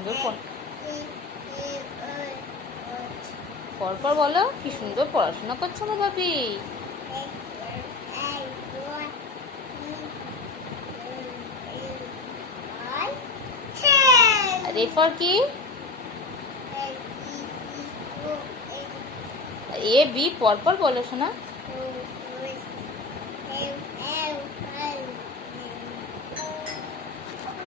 সুন্দর পরপর বলো, কি সুন্দর পড়াশোনা করছো আমার ভাবি। এরপর কি? এ বি পরপর বলো শোনা।